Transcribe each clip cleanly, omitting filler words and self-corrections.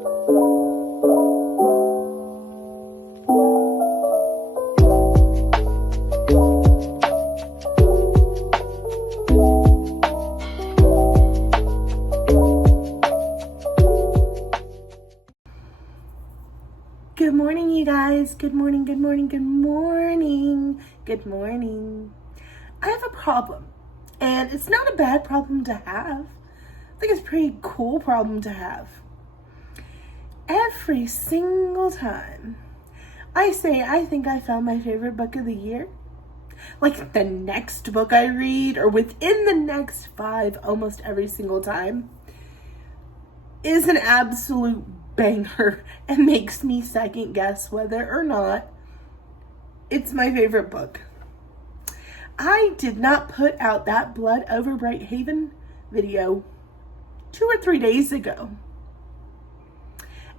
Good morning, you guys. Good morning, good morning, good morning, good morning. I have a problem, and it's not a bad problem to have. I think it's a pretty cool problem to have. Every single time I say I think I found my favorite book of the year, like the next book I read, or within the next 5, almost every single time, is an absolute banger and makes me second guess whether or not it's my favorite book. I did not put out that Blood Over Bright Haven video 2 or 3 days ago,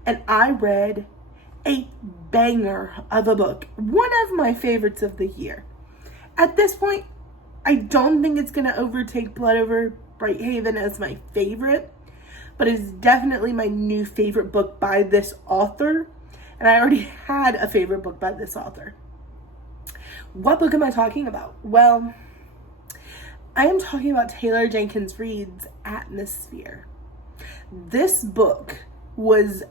and I read a banger of a book, one of my favorites of the year. At this point, I don't think it's going to overtake Blood Over Bright Haven as my favorite, but it's definitely my new favorite book by this author, and I already had a favorite book by this author. What book am I talking about? Well, I am talking about Taylor Jenkins Reid's Atmosphere. This book was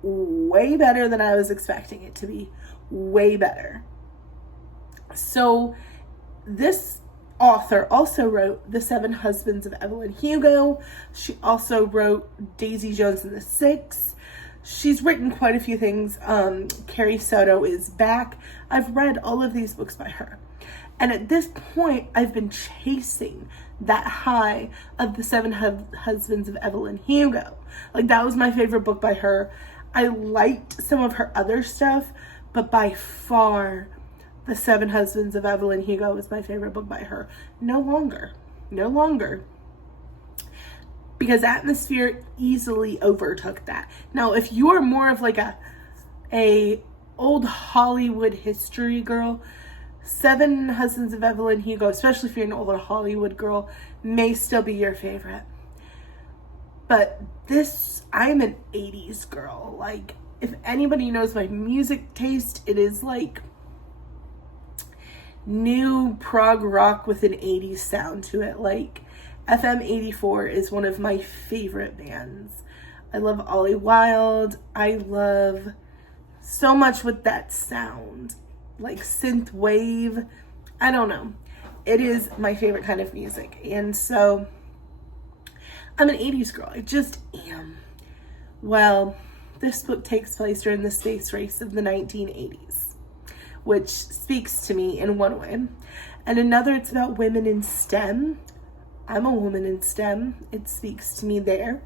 way better than I was expecting it to be. Way better. So, this author also wrote The Seven Husbands of Evelyn Hugo. She also wrote Daisy Jones and the Six. She's written quite a few things. Carrie Soto is back. I've read all of these books by her. And at this point, I've been chasing that high of The Seven Husbands of Evelyn Hugo. Like, that was my favorite book by her. I liked some of her other stuff, but by far, The Seven Husbands of Evelyn Hugo is my favorite book by her. No longer. Because Atmosphere easily overtook that. Now, if you are more of like a old Hollywood history girl, Seven Husbands of Evelyn Hugo, especially if you're an older Hollywood girl, may still be your favorite. But this, I'm an 80s girl. Like, if anybody knows my music taste, it is like new prog rock with an 80s sound to it. Like, FM 84 is one of my favorite bands. I love Ollie Wilde. I love so much with that sound. Like synth wave. I don't know. It is my favorite kind of music. And so, I'm an 80s girl. I just am. Well, this book takes place during the space race of the 1980s, which speaks to me in one way. And another, it's about women in STEM. I'm a woman in STEM. It speaks to me there.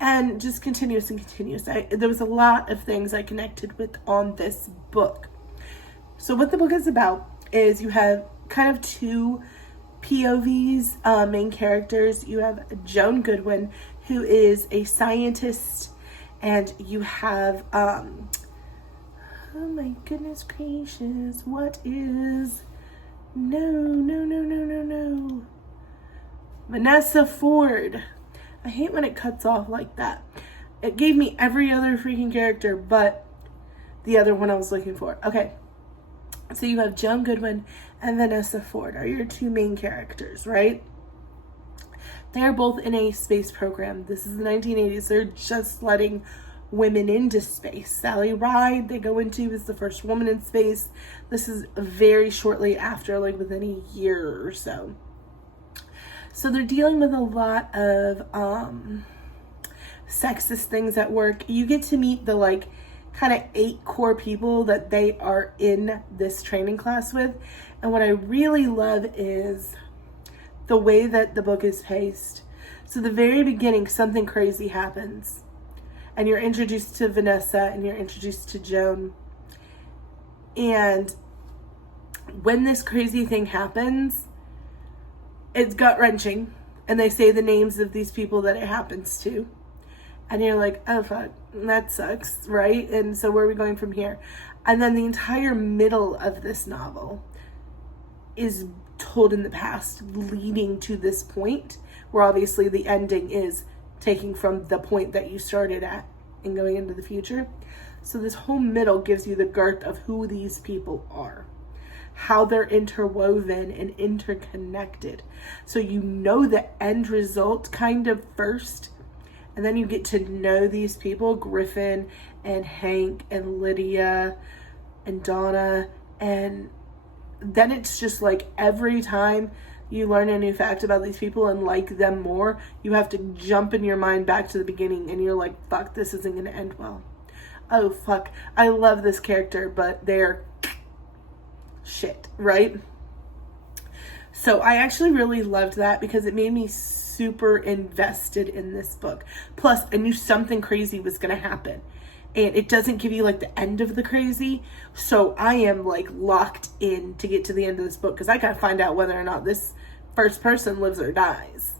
And just continuous. There was a lot of things I connected with on this book. So what the book is about is you have kind of two POVs, main characters. You have Joan Goodwin, who is a scientist, and you have, oh my goodness gracious, what is, no. Vanessa Ford. I hate when it cuts off like that. It gave me every other freaking character but the other one I was looking for. Okay. So you have Joan Goodwin and Vanessa Ford are your two main characters, right? They're both in a space program. This is the 1980s. They're just letting women into space. Sally Ride, they go into, is the first woman in space. This is very shortly after, like within a year or so. So they're dealing with a lot of sexist things at work. You get to meet the like kind of 8 core people that they are in this training class with. And what I really love is the way that the book is paced. So the very beginning, something crazy happens. And you're introduced to Vanessa and you're introduced to Joan. And when this crazy thing happens, it's gut-wrenching, and they say the names of these people that it happens to, and you're like, oh fuck, that sucks, right? And so where are we going from here? And then the entire middle of this novel is told in the past, leading to this point, where obviously the ending is taking from the point that you started at. and going into the future. So this whole middle gives you the girth of who these people are, how they're interwoven and interconnected. So you know the end result kind of first, and then you get to know these people, Griffin and Hank and Lydia and Donna, and then it's just like every time you learn a new fact about these people and like them more, you have to jump in your mind back to the beginning, and you're like, fuck, this isn't going to end well. Oh, fuck, I love this character, but they're shit, right? So I actually really loved that because it made me super invested in this book. Plus, I knew something crazy was going to happen. And it doesn't give you like the end of the crazy. So I am like locked in to get to the end of this book because I gotta find out whether or not this first person lives or dies.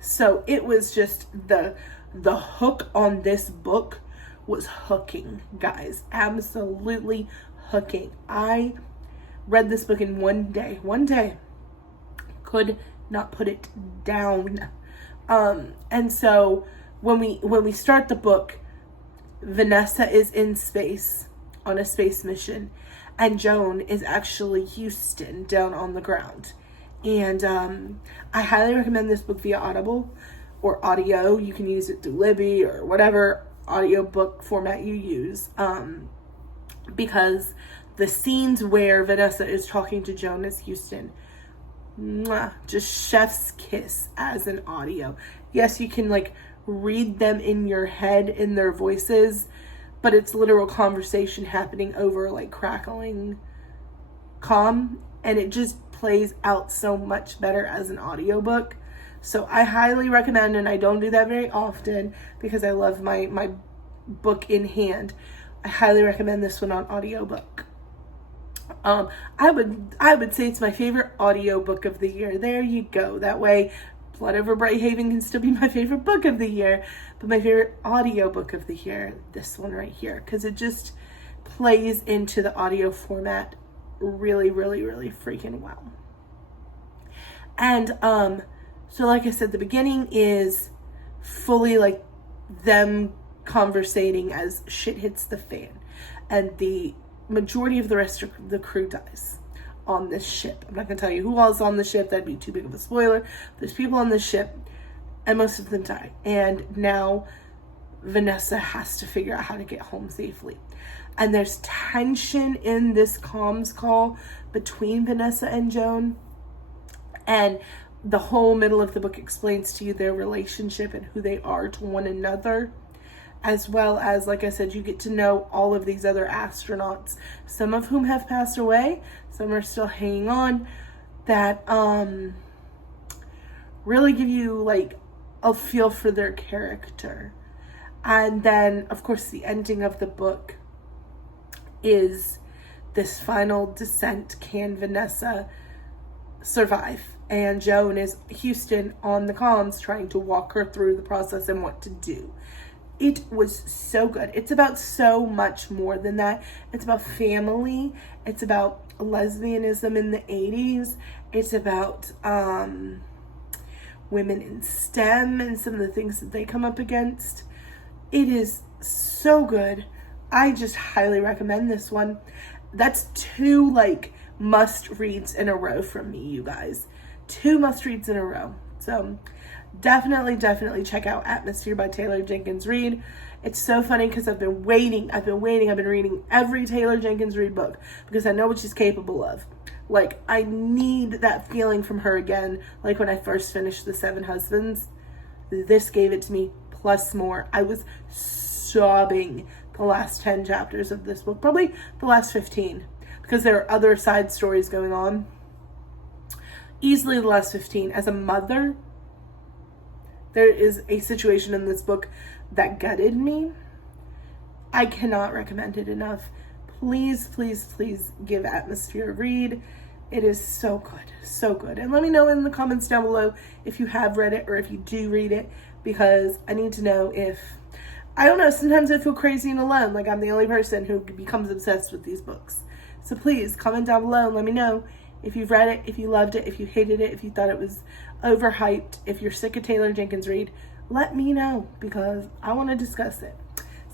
So it was just the hook on this book was hooking, guys. Absolutely hooking. I read this book in one day. Could not put it down. And so when we start the book, Vanessa is in space on a space mission, and Joan is actually Houston down on the ground. And I highly recommend this book via Audible or audio. You can use it through Libby or whatever audiobook format you use, because the scenes where Vanessa is talking to Joan as Houston, just chef's kiss as an audio. Yes, you can like read them in your head in their voices, but it's literal conversation happening over like crackling calm, and it just plays out so much better as an audiobook. So I highly recommend, and I don't do that very often because I love my book in hand. I highly recommend this one on audiobook. I would say it's my favorite audiobook of the year. There you go. That way Blood Over Brighthaven can still be my favorite book of the year, but my favorite audiobook of the year, this one right here, because it just plays into the audio format really, really, really freaking well. And so like I said, the beginning is fully like them conversating as shit hits the fan, and the majority of the rest of the crew dies on this ship. I'm not going to tell you who all's on the ship. That'd be too big of a spoiler. There's people on this ship, and most of them die. And now Vanessa has to figure out how to get home safely. And there's tension in this comms call between Vanessa and Joan. And the whole middle of the book explains to you their relationship and who they are to one another. As well as, like I said, you get to know all of these other astronauts, some of whom have passed away, some are still hanging on, that really give you like a feel for their character. And then, of course, the ending of the book is this final descent. Can Vanessa survive? And Joan is Houston on the comms trying to walk her through the process and what to do. It was so good. It's about so much more than that. It's about family. It's about lesbianism in the 80s. It's about women in STEM and some of the things that they come up against. It is so good. I just highly recommend this one. That's 2 like must reads in a row from me, you guys. 2 must reads in a row. So definitely check out Atmosphere by Taylor Jenkins Reid. It's so funny because I've been reading every Taylor Jenkins Reid book because I know what she's capable of. Like, I need that feeling from her again, like when I first finished The 7 Husbands. This gave it to me, plus more. I was sobbing the last 10 chapters of this book, probably the last 15, because there are other side stories going on. Easily the last 15. As a mother, there is a situation in this book that gutted me. I cannot recommend it enough. Please give Atmosphere a read. It is so good, so good. And let me know in the comments down below if you have read it or if you do read it, because I need to know if, I don't know, sometimes I feel crazy and alone, like I'm the only person who becomes obsessed with these books. So please comment down below and let me know if you've read it, if you loved it, if you hated it, if you thought it was overhyped, if you're sick of Taylor Jenkins Reid. Let me know because I want to discuss it.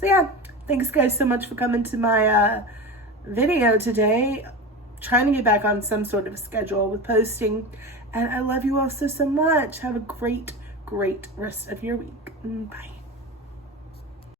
So yeah, thanks guys so much for coming to my video today. Trying to get back on some sort of schedule with posting. And I love you all so much. Have a great rest of your week. Bye.